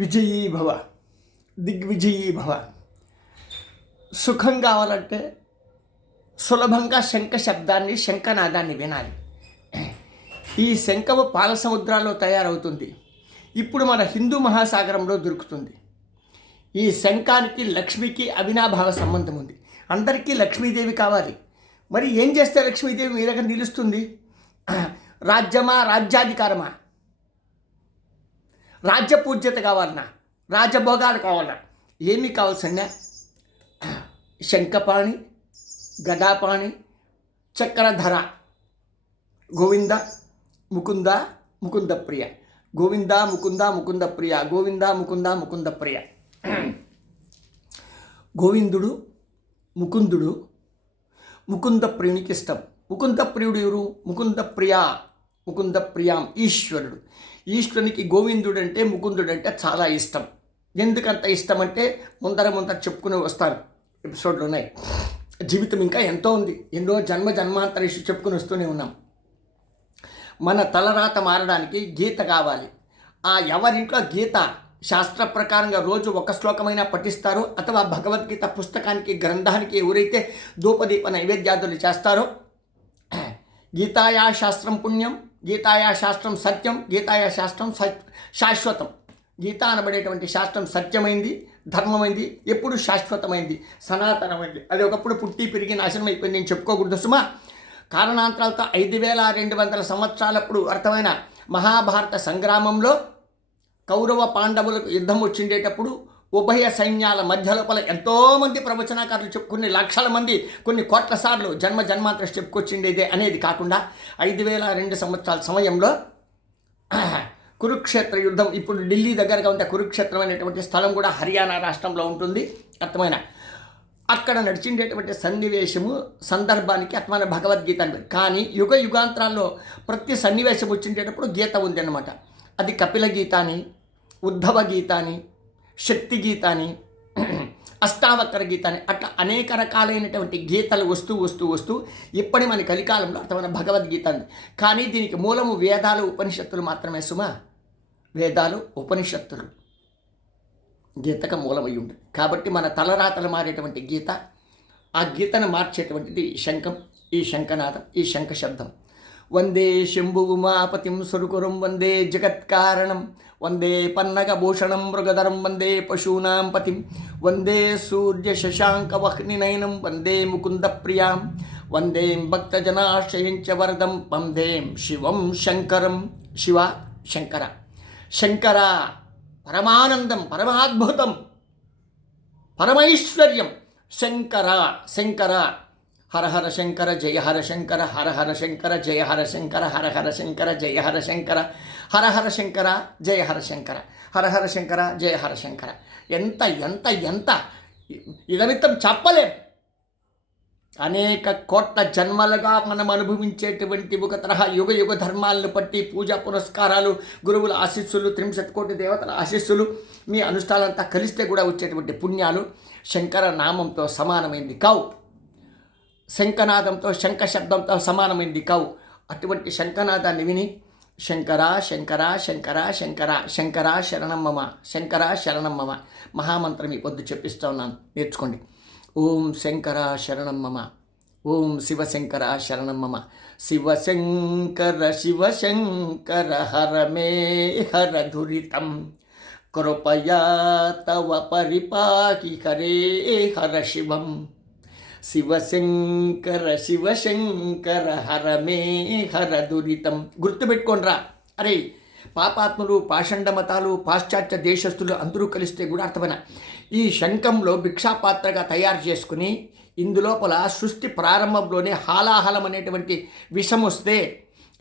విజయీ భవ, దిగ్విజయీ భవ. సుఖం కావాలంటే సులభంగా శంఖ శబ్దాన్ని, శంఖనాదాన్ని వినాలి. ఈ శంఖము పాల సముద్రాల్లో తయారవుతుంది. ఇప్పుడు మన హిందూ మహాసాగరంలో దొరుకుతుంది. ఈ శంఖానికి లక్ష్మికి అవినాభావ సంబంధం ఉంది. అందరికీ లక్ష్మీదేవి కావాలి. మరి ఏం చేస్తే లక్ష్మీదేవి మీ దగ్గర నిలుస్తుంది? రాజ్యమా, రాజ్యాధికారమా, రాజ్యపూజ్యత కావాలన్నా, రాజభోగాలు కావాలన్నా, ఏమి కావాల్సిన శంఖపాణి, గదాపాణి, చక్రధర, గోవింద ముకుంద ముకుంద ప్రియ, గోవింద ముకుంద ముకుంద ప్రియ, గోవింద ముకుంద ముకుంద ప్రియ. గోవిందుడు ముకుందుడు ముకుంద ప్రియునికి ఇష్టం. ముకుంద ప్రియుడు ఎవరు? ముకుంద ప్రియా, ముకుంద ప్రియాం ఈశ్వరుడు. ఈశ్వరునికి గోవిందుడు అంటే, ముకుందుడు అంటే చాలా ఇష్టం. ఎందుకంత ఇష్టం అంటే ముందర చెప్పుకుని వస్తాను, ఎపిసోడ్లు ఉన్నాయి. జీవితం ఇంకా ఎంతో ఉంది, ఎన్నో జన్మాంతర చెప్పుకుని వస్తూనే ఉన్నాం. మన తలరాత మారడానికి గీత కావాలి. ఆ ఎవరింట్లో గీత శాస్త్ర ప్రకారంగా రోజు ఒక శ్లోకమైనా పఠిస్తారో, అథవా భగవద్గీత పుస్తకానికి, గ్రంథానికి ఎవరైతే ధూపదీప నైవేద్యాదులు చేస్తారో, గీతాయా శాస్త్రం పుణ్యం, గీతాయా శాస్త్రం సత్యం, గీతాయా శాస్త్రం శాశ్వతం. గీత అనబడేటువంటి శాస్త్రం సత్యమైంది, ధర్మమైంది, ఎప్పుడు శాశ్వతమైంది, సనాతనమైంది. అది ఒకప్పుడు పుట్టి పెరిగి నాశనం అయిపోయింది నేను చెప్పుకోకూడదు సుమా. కారణాంతరాలతో 5200 సంవత్సరాలప్పుడు అర్థమైన మహాభారత సంగ్రామంలో కౌరవ పాండవులకు యుద్ధం వచ్చిండేటప్పుడు ఉభయ సైన్యాల మధ్య లోపల ఎంతోమంది ప్రవచనకారులు కొన్ని లక్షల మంది, కొన్ని కోట్ల సార్లు జన్మాంతర చెప్పుకొచ్చిండేదే అనేది కాకుండా 5002 సంవత్సరాల సమయంలో కురుక్షేత్ర యుద్ధం, ఇప్పుడు ఢిల్లీ దగ్గరగా ఉంటే కురుక్షేత్రం అనేటువంటి స్థలం కూడా హర్యానా రాష్ట్రంలో ఉంటుంది. అర్థమైన అక్కడ నడిచిండేటువంటి సన్నివేశము, సందర్భానికి అర్థమైన భగవద్గీత అని. కానీ యుగాంతరాల్లో ప్రతి సన్నివేశం వచ్చిండేటప్పుడు గీత ఉంది అన్నమాట. అది కపిల గీత అని, ఉద్ధవ గీత అని, శక్తి గీత అని, అష్టావక్ర గీత అని, అట్లా అనేక రకాలైనటువంటి గీతలు వస్తూ ఇప్పటి మన కలికాలంలో అర్థమైన భగవద్గీత ఉంది. కానీ దీనికి మూలము వేదాలు, ఉపనిషత్తులు మాత్రమే సుమా. వేదాలు, ఉపనిషత్తులు గీతకు మూలమై ఉంటుంది. కాబట్టి మన తలరాతలు మారేటువంటి గీత, ఆ గీతను మార్చేటువంటిది శంఖం, ఈ శంఖనాదం, ఈ శంఖ శబ్దం. వందే శంభుమాపతిం సురుకురం, వందే జగత్కారణం, వందే పన్నగభూషణం మృగధరం, వందే పశూనాం పతిం, వందే సూర్య శశాంక వహ్నినయనం, వందే ముకుంద ప్రియాం, వందే భక్తజనాశ్రయించ వరదం, వందే శివం శంకరం. శివ, శంకర. శంకర పరమానందం, పరమాద్భుతం, పరమైశ్వర్యం. శంకర, శంకర. హర హర శంకర, జయ హర శంకర, హర హర శంకర, జయ హర శంకర, హర హర శంకర, జయ హర శంకర, హర హర శంకర, జయ హర శంకర, హర హర శంకర, జయ హర శంకర. ఎంత ఎంత ఎంత ఇదమిత్తం చెప్పలేం. అనేక కోట్ల జన్మలుగా మనం అనుభవించేటువంటి ఒక తరహా యుగ ధర్మాలను బట్టి పూజా పురస్కారాలు, గురువుల ఆశీస్సులు, 30 కోటి దేవతల ఆశీస్సులు, మీ అనుష్ఠానంతా కలిస్తే కూడా వచ్చేటువంటి పుణ్యాలు శంకర నామంతో సమానమైంది కావు. శంఖనాదంతో, శంఖ శబ్దంతో సమానమైంది కావు. అటువంటి శంఖనాదాన్ని విని శంకర శంకర శంకర శంకర శంకర శరణం మమ, శంకర శరణం మమ మహామంత్రం ఈ పొద్దు చెప్పిస్తూ ఉన్నాను, నేర్చుకోండి. ఓం శంకర శరణం మమ, ఓం శివశంకర శరణం మమ. శివశంకర శివశంకర హర మే హర ధురితం, కృపయా తవ పరిపాకి హరే హర శివం. శివశంకర శివశంకర హర మే హర దురితం. గుర్తుపెట్టుకోండిరా. అరే పాపాత్ములు, పాషండ మతాలు, పాశ్చాత్య దేశస్తులు అందరూ కలిస్తే కూడా అర్థమైన ఈ శంఖంలో భిక్షాపాత్రగా తయారు చేసుకుని ఇందులోపల సృష్టి ప్రారంభంలోనే హాలాహలం అనేటువంటి విషం వస్తే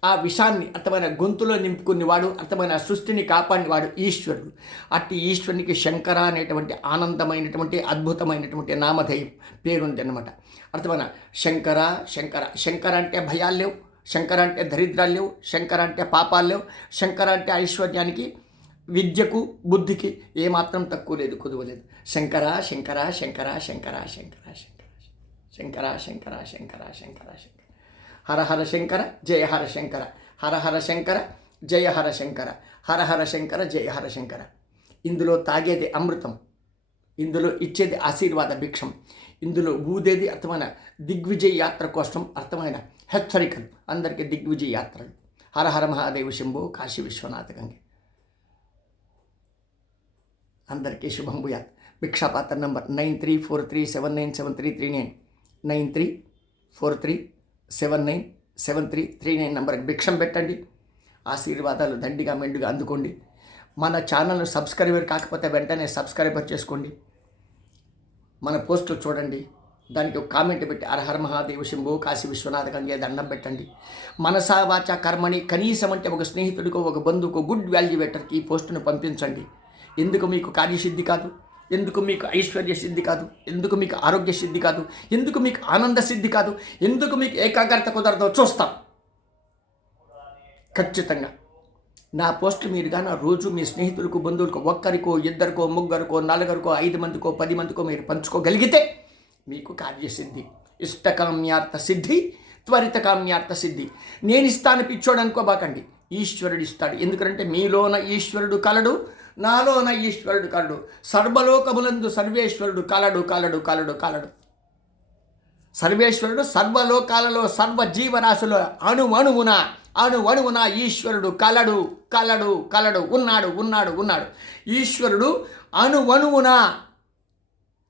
ఆ విషాన్ని అర్థమైన గొంతులో నింపుకునేవాడు, అర్థమైన సృష్టిని కాపాడినవాడు ఈశ్వరుడు. అట్టి ఈశ్వరునికి శంకర అనేటువంటి ఆనందమైనటువంటి అద్భుతమైనటువంటి నామధేయం పేరుంది అన్నమాట. అర్థమైన శంకర శంకర. శంకర అంటే భయాలు లేవు, శంకర అంటే దరిద్రాలు లేవు, శంకర అంటే పాపాలు లేవు, శంకర అంటే ఐశ్వర్యానికి, విద్యకు, బుద్ధికి ఏమాత్రం తక్కువ లేదు, కుదువలేదు. శంకర శంకర శంకర శంకర శంకర శంకర శంకర శంకర శంకర శంకర శంకర. హర హర శంకర, జయ హర శంకర, హర హర శంకర, జయ హర శంకర, హర హర శంకర, జయ హర శంకర. ఇందులో తాగేది అమృతం, ఇందులో ఇచ్చేది ఆశీర్వాద భిక్షం, ఇందులో ఊదేది అర్థమైన దిగ్విజయ యాత్ర కోసం అర్థమైన హెచ్చరికలు, అందరికీ దిగ్విజయ యాత్రలు. హర హర మహాదేవ శంభో కాశీ విశ్వనాథ గంగే. అందరికీ శుభం భూయాత్. భిక్షాపాత్ర నంబర్ 9343797339 9343797339 నంబర్కి భిక్షం పెట్టండి. ఆశీర్వాదాలు దండిగా మెండుగా అందుకోండి. మన ఛానల్ను సబ్స్క్రైబర్ కాకపోతే వెంటనే సబ్స్క్రైబర్ చేసుకోండి. మన పోస్టులు చూడండి, దానికి ఒక కామెంట్ పెట్టి హర మహాదేవ శంభో కాశీ విశ్వనాథ గంగే దండం పెట్టండి. మనసా వాచ కర్మని కనీసం అంటే ఒక స్నేహితుడికో ఒక బంధువుకో గుడ్ వాల్యుయేటర్కి ఈ పోస్టును పంపించండి. ఎందుకు మీకు కార్యసిద్ధి కాదు, ఎందుకు మీకు ఐశ్వర్య సిద్ధి కాదు, ఎందుకు మీకు ఆరోగ్య సిద్ధి కాదు, ఎందుకు మీకు ఆనంద సిద్ధి కాదు, ఎందుకు మీకు ఏకాగ్రత కుదరదో చూస్తాం. ఖచ్చితంగా నా పోస్ట్ మీరు కానీ రోజు మీ స్నేహితులకు బంధువులకు ఒక్కరికో ఇద్దరికో ముగ్గురికో నలుగురికో 5 మందికో 10 మందికో మీరు పంచుకోగలిగితే మీకు కార్యసిద్ధి, ఇష్టకామ్యార్థ సిద్ధి, త్వరిత కామ్యార్థ సిద్ధి. నేను ఇస్తాను పిచ్చోడు అనుకోబాకండి, ఈశ్వరుడు ఇస్తాడు. ఎందుకంటే మీలోన ఈశ్వరుడు కలడు, నాలోన ఈశ్వరుడు కలడు. సర్వలోకములందు సర్వేశ్వరుడు కలడు కలడు కలడు కలడు. సర్వేశ్వరుడు సర్వలోకాలలో సర్వ జీవరాశుల అణువణువున ఈశ్వరుడు కలడు కలడు కలడు ఉన్నాడు ఉన్నాడు ఉన్నాడు. ఈశ్వరుడు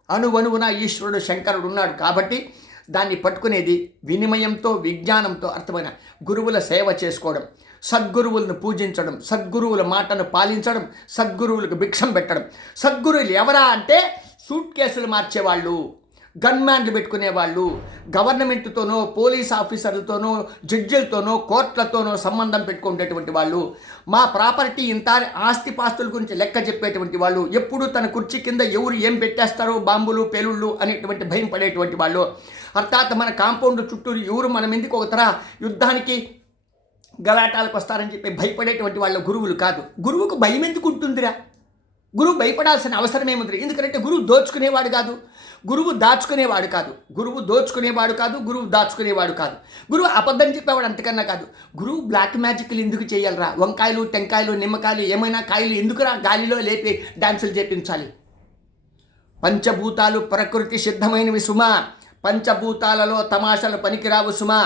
అణువణువున ఈశ్వరుడు శంకరుడు ఉన్నాడు. కాబట్టి దాన్ని పట్టుకునేది వినిమయంతో విజ్ఞానంతో అర్థమైన గురువుల సేవ చేసుకోవడం, సద్గురువులను పూజించడం, సద్గురువుల మాటను పాలించడం, సద్గురువులకు భిక్షం పెట్టడం. సద్గురువులు ఎవరా అంటే సూట్ కేసులు మార్చేవాళ్ళు, గన్మ్యాన్లు పెట్టుకునేవాళ్ళు, గవర్నమెంట్తోనో పోలీస్ ఆఫీసర్లతోనో జడ్జిలతోనో కోర్టులతోనో సంబంధం పెట్టుకునేటువంటి వాళ్ళు, మా ప్రాపర్టీ ఇంత ఆస్తిపాస్తుల గురించి లెక్క చెప్పేటువంటి వాళ్ళు, ఎప్పుడు తన కుర్చీ కింద ఎవరు ఏం పెట్టేస్తారో బాంబులు పేలుళ్ళు అనేటువంటి భయం పడేటువంటి వాళ్ళు, అర్థాత్ మన కాంపౌండ్ చుట్టూ ఎవరు మనం ఎందుకు ఒకతర యుద్ధానికి గలాటాలకు వస్తారని చెప్పి భయపడేటువంటి వాళ్ళ గురువులు కాదు. గురువుకు భయం ఎందుకు ఉంటుందిరా? గురువు భయపడాల్సిన అవసరం ఏముంది? ఎందుకంటే గురువు దోచుకునేవాడు కాదు, గురువు దాచుకునేవాడు కాదు, గురువు దోచుకునేవాడు కాదు, గురువు దాచుకునేవాడు కాదు, గురువు అబద్ధం చెప్పేవాడు అంతకన్నా కాదు. గురువు బ్లాక్ మ్యాజిక్లు ఎందుకు చేయాలరా? వంకాయలు టెంకాయలు నిమ్మకాయలు ఏమైనా కాయలు ఎందుకురా గాలిలో లేపి డాన్సులు చేపించాలి? పంచభూతాలు ప్రకృతి సిద్ధమైనవి సుమా, పంచభూతాలలో తమాషాలు పనికిరావు సుమా.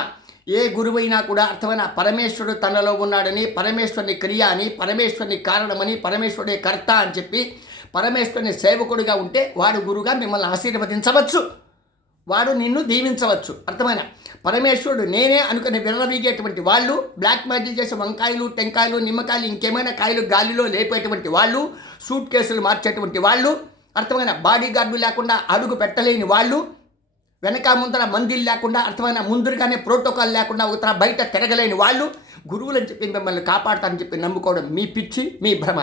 ఏ గురువైనా కూడా అర్థమైన పరమేశ్వరుడు తనలో ఉన్నాడని, పరమేశ్వరుని క్రియ అని, పరమేశ్వరుని కారణమని, పరమేశ్వరుడే కర్త అని చెప్పి పరమేశ్వరుని సేవకుడిగా ఉంటే వాడు గురువుగా మిమ్మల్ని ఆశీర్వదించవచ్చు, వాడు నిన్ను దీవించవచ్చు. అర్థమైన పరమేశ్వరుడు నేనే అనుకుని విర్రవీగేటువంటి వాళ్ళు, బ్లాక్ మ్యాజిక్ చేసే వంకాయలు టెంకాయలు నిమ్మకాయలు ఇంకేమైనా కాయలు గాలిలో లేపేటువంటి వాళ్ళు, సూట్ కేసులు మార్చేటువంటి వాళ్ళు, అర్థమైన బాడీ గార్డు లేకుండా అడుగు పెట్టలేని వాళ్ళు, వెనక ముందర మందిలు లేకుండా అర్థమైన ముందుగానే ప్రోటోకాల్ లేకుండా ఉత్తర బయట తిరగలేని వాళ్ళు గురువులని చెప్పి మిమ్మల్ని కాపాడతారని చెప్పి నమ్ముకోవడం మీ పిచ్చి, మీ భ్రమ.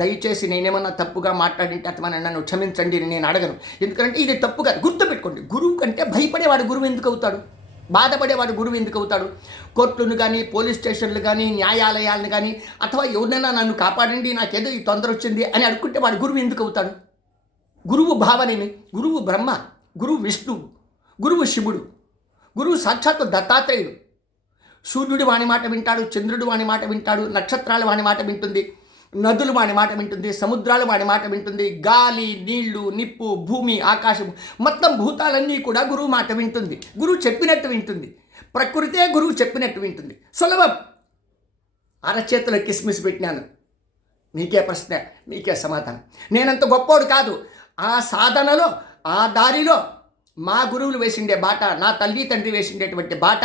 దయచేసి నేనేమన్నా తప్పుగా మాట్లాడింటే అర్థమైన నన్ను క్షమించండి అని నేను అడగను. ఎందుకంటే ఇది తప్పు కాదు. గుర్తుపెట్టుకోండి, గురువు కంటే భయపడేవాడు గురువు ఎందుకు అవుతాడు? బాధపడేవాడు గురువు ఎందుకు అవుతాడు? కోర్టులను కానీ పోలీస్ స్టేషన్లు కానీ న్యాయాలయాలను కానీ అథవా ఎవరినైనా నన్ను కాపాడండి నాకేదో ఈ తొందర వచ్చింది అని అనుకుంటే వాడు గురువు ఎందుకు అవుతాడు? గురువు భావనేమి? గురువు బ్రహ్మ, గురువు విష్ణువు, గురువు శివుడు, గురువు సాక్షాత్తు దత్తాత్రేయుడు. సూర్యుడు వాని మాట వింటాడు, చంద్రుడు వాని మాట వింటాడు, నక్షత్రాలు వాని మాట వింటుంది, నదులు వాని మాట వింటుంది, సముద్రాలు వాని మాట వింటుంది, గాలి నీళ్లు నిప్పు భూమి ఆకాశం మొత్తం భూతాలన్నీ కూడా గురువు మాట వింటుంది, గురువు చెప్పినట్టు వింటుంది. ప్రకృతే గురువు చెప్పినట్టు వింటుంది. సులభం. అరచేతుల కిస్మిస్ పెట్టినాను, మీకే ప్రశ్న మీకే సమాధానం. నేనంత గొప్పోడు కాదు. ఆ సాధనలో ఆ దారిలో మా గురువులు వేసిండే బాట, నా తల్లి తండ్రి వేసిండేటువంటి బాట,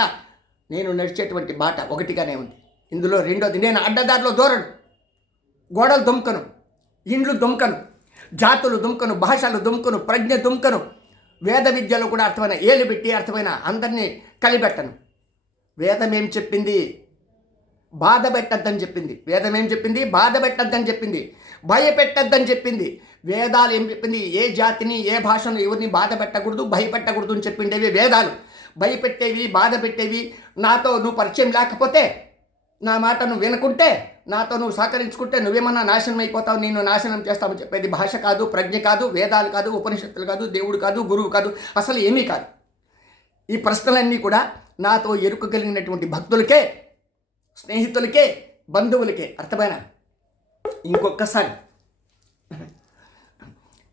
నేను నడిచేటువంటి బాట ఒకటిగానే ఉంది. ఇందులో రెండోది, నేను అడ్డదారిలో దూరను, గోడలు దుమ్కను, ఇండ్లు దుమ్కను, జాతులు దుమ్కను, భాషలు దుమ్కను, ప్రజ్ఞ దుమ్కను, వేద విద్యలో కూడా అర్థమైన ఏలు పెట్టి అర్థమైన అందరినీ కలిపెట్టను. వేదం ఏం చెప్పింది? బాధ పెట్టద్దని చెప్పింది. వేదం ఏం చెప్పింది? బాధ పెట్టద్దని చెప్పింది, భయపెట్టద్దని చెప్పింది. వేదాలు ఏం చెప్పింది? ఏ జాతిని ఏ భాషను ఎవరిని బాధ పెట్టకూడదు, భయపెట్టకూడదు అని చెప్పిండేవి వేదాలు. భయపెట్టేవి బాధ పెట్టేవి. నాతో నువ్వు పరిచయం లేకపోతే, నా మాట నువ్వు వినుకుంటే, నాతో నువ్వు సహకరించుకుంటే నువ్వేమన్నా నాశనం అయిపోతావు, నేను నాశనం చేస్తామని చెప్పేది భాష కాదు, ప్రజ్ఞ కాదు, వేదాలు కాదు, ఉపనిషత్తులు కాదు, దేవుడు కాదు, గురువు కాదు, అసలు ఏమీ కాదు. ఈ ప్రశ్నలన్నీ కూడా నాతో ఎరుకగలిగినటువంటి భక్తులకే, స్నేహితులకే, బంధువులకే అర్థమైనా. ఇంకొకసారి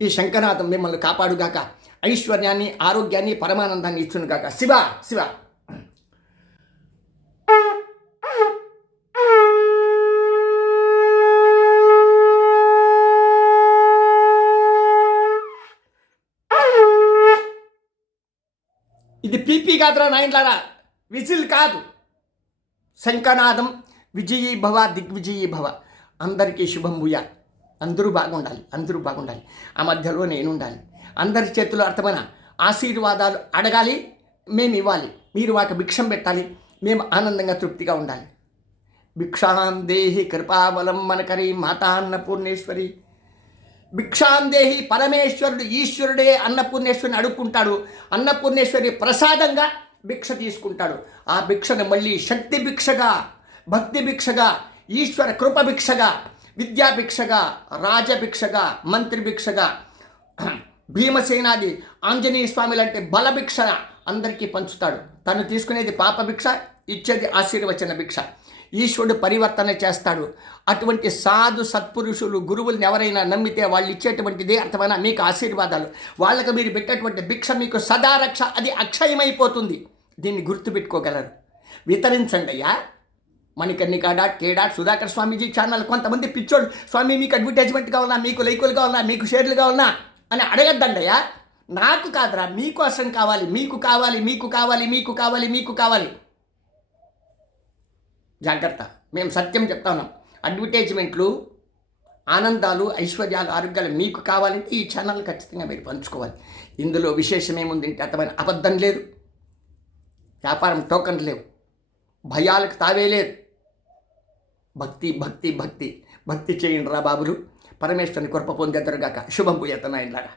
ఈ శంఖనాథం మిమ్మల్ని కాపాడుగాక, ఐశ్వర్యాన్ని, ఆరోగ్యాన్ని, పరమానందాన్ని ఇచ్చునుగాక. శివ శివ. ఇది పీపీ కాదురా నాయనలారా, విజిల్ కాదు. శంఖనాదం. విజయీ భవ, దిగ్విజయీ భవ. అందరికీ శుభం భూయాత్. అందరూ బాగుండాలి. ఆ మధ్యలో నేను ఉండాలి. అందరి చేతిలో అర్థమైన ఆశీర్వాదాలు అడగాలి, మేము ఇవ్వాలి. మీరు మాకు భిక్షం పెట్టాలి, మేము ఆనందంగా తృప్తిగా ఉండాలి. భిక్షాందేహి కృపావలంబనకరి మాతా అన్నపూర్ణేశ్వరి. భిక్షాందేహి. పరమేశ్వరుడు, ఈశ్వరుడే అన్నపూర్ణేశ్వరిని అడుక్కుంటాడు. అన్నపూర్ణేశ్వరి ప్రసాదంగా భిక్ష తీసుకుంటాడు. ఆ భిక్షను మళ్ళీ శక్తి భిక్షగా, భక్తి భిక్షగా, ఈశ్వర కృప భిక్షగా, విద్యాభిక్షగా, రాజభిక్షగా, మంత్రి భిక్షగా, భీమసేనాది ఆంజనేయ స్వామి లాంటి బలభిక్ష అందరికీ పంచుతాడు. తను తీసుకునేది పాపభిక్ష, ఇచ్చేది ఆశీర్వచన భిక్ష. ఈశ్వరుడు పరివర్తన చేస్తాడు. అటువంటి సాధు సత్పురుషులు, గురువులను ఎవరైనా నమ్మితే వాళ్ళు ఇచ్చేటువంటిదే అర్థమైన మీకు ఆశీర్వాదాలు. వాళ్ళకు మీరు పెట్టేటువంటి భిక్ష మీకు సదా రక్ష, అది అక్షయమైపోతుంది. దీన్ని గుర్తుపెట్టుకోగలరు. వితరించండి అయ్యా. మణికర్ణిక డాట్ సుధాకర్ స్వామీజీ ఛానల్. కొంతమంది పిచ్చోళ్ళు, స్వామి మీకు అడ్వర్టైజ్మెంట్ కావాలన్నా, మీకు లైకులు కావాలన్నా, మీకు షేర్లు కావాలన్నా అని అడగద్దండి అయ్యా. నాకు కాదురా, మీకోసం కావాలి, మీకు కావాలి, మీకు కావాలి, మీకు కావాలి, మీకు కావాలి. జాగ్రత్త. మేము సత్యం చెప్తా ఉన్నాం. అడ్వర్టైజ్మెంట్లు, ఆనందాలు, ఐశ్వర్యాలు, ఆరోగ్యాలు మీకు కావాలంటే ఈ ఛానల్ ఖచ్చితంగా మీరు పంచుకోవాలి. ఇందులో విశేషమేముంది అంటే అర్థమైన అబద్ధం లేదు, వ్యాపారం టోకన్లు లేవు, భయాలకు తావే లేదు. భక్తి భక్తి భక్తి భక్తి చేయండి రా బాబులు. పరమేశ్వరుని కృప పొందేద్దరుగాక. శుభం భూయత నాయనలారా.